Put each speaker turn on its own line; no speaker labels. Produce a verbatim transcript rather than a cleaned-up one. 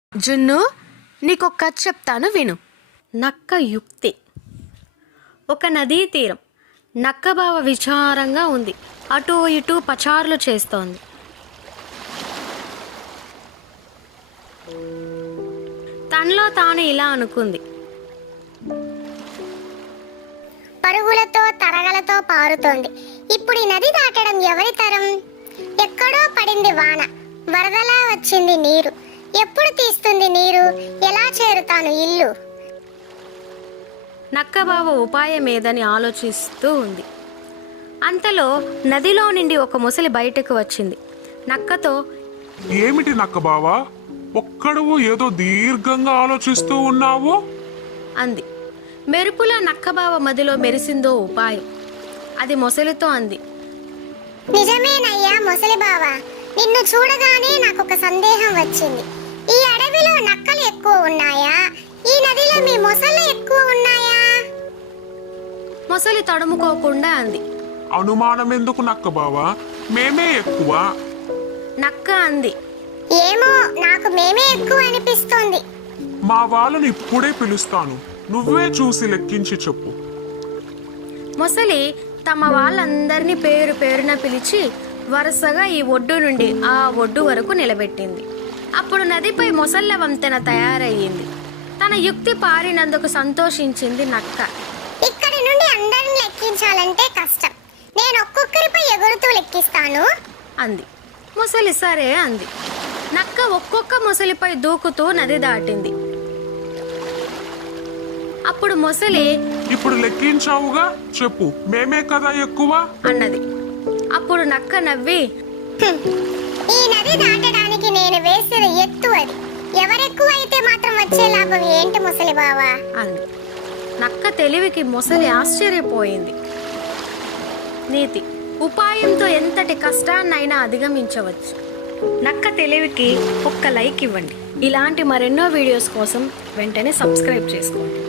జున్ను, నీకొక కథ చెప్తాను విను.
నక్క యుక్తి. ఒక నదీ తీరం. నక్కబావ విచారంగా ఉంది. అటూ ఇటూ పచారులు చేస్తోంది. తనలో తాను ఇలా అనుకుంది.
పరుగులతో తరగలతో పారుతోంది. ఇప్పుడు ఈ నది దాటడం ఎవరి తరం? ఎక్కడో పడింది వాన, వరదలా వచ్చింది నీరు. ఎప్పుడు తీస్తుంది నీరు? ఎలా చేరుతాను ఇల్లు?
నక్కబావ ఉపాయం ఏదని ఆలోచిస్తూ ఉంది. అంతలో నదిలో నుండి ఒక ముసలి బయటకు వచ్చింది. నక్కతో,
ఏమిటి నక్కబావా, ఒక్కడువు ఏదో దీర్ఘంగా ఆలోచిస్తూ ఉన్నావు
అంది. మెరుపుల నక్కబావ మదిలో మెరిసిందో ఉపాయం. అది మొసలితో అంది.
నిజమేనయ్యా ముసలి బావా, నిన్ను చూడగానే నాకు ఒక సందేహం వచ్చింది. ఈ అడవిలో నక్కలు ఎక్కువ ఉన్నాయా? ఈ నదిలో మీ మొసళ్ళు ఎక్కువ ఉన్నాయా?
మొసలి తడుముకోకుండా అంది.
అనుమానం ఎందుకు నక్కబావా, మేమే ఎక్కువ.
నక్క అంది.
ఏమో, నాకు మేమే ఎక్కువ అనిపిస్తోంది.
మా వాళ్ళని ఇప్పుడే పిలుస్తాను, నువ్వే చూసి లెక్కించి చెప్పు.
మొసలి తమ వాళ్ళందరినీ పేరు పేరున పిలిచి వరుసగా ఈ ఒడ్డు నుండి ఆ ఒడ్డు వరకు నిలబెట్టింది. అప్పుడు నదిపై మొసళ్ళ వంతెన తయారయ్యింది. తన యుక్తి పారినందుకు సంతోషించింది నక్క.
ఇక్కడి నుండి అందరిని లెక్కించాలంటే కష్టం. నేను ఒక్కొక్కరిపై ఎగురుతూ లెక్కిస్తాను
అంది. మొసలి సరే అంది. నక్క ఒక్కొక్క మొసలిపై దూకుతూ నది దాటింది. అప్పుడు మొసలి,
ఇప్పుడు లెక్కించావుగా, చెప్పు, మేమే కదా ఎక్కువ
అన్నది. అప్పుడు నక్క నవ్వి,
హ్మ్. ఈ నది దాటడానికి నేను వేసిన ఎత్తు అది. ఎవరెక్కువ అయితే మాత్రం వచ్చే లాభం ఏంటి ముసలి బావా?
అంది. నక్క తెలివికి మొసలి ఆశ్చర్యపోయింది. నీతి: ఉపాయంతో ఎంతటి కష్టాన్నైనా అధిగమించవచ్చు. నక్క తెలివికి ఒక్క లైక్ ఇవ్వండి. ఇలాంటి మరెన్నో వీడియోస్ కోసం వెంటనే సబ్స్క్రైబ్ చేసుకోండి.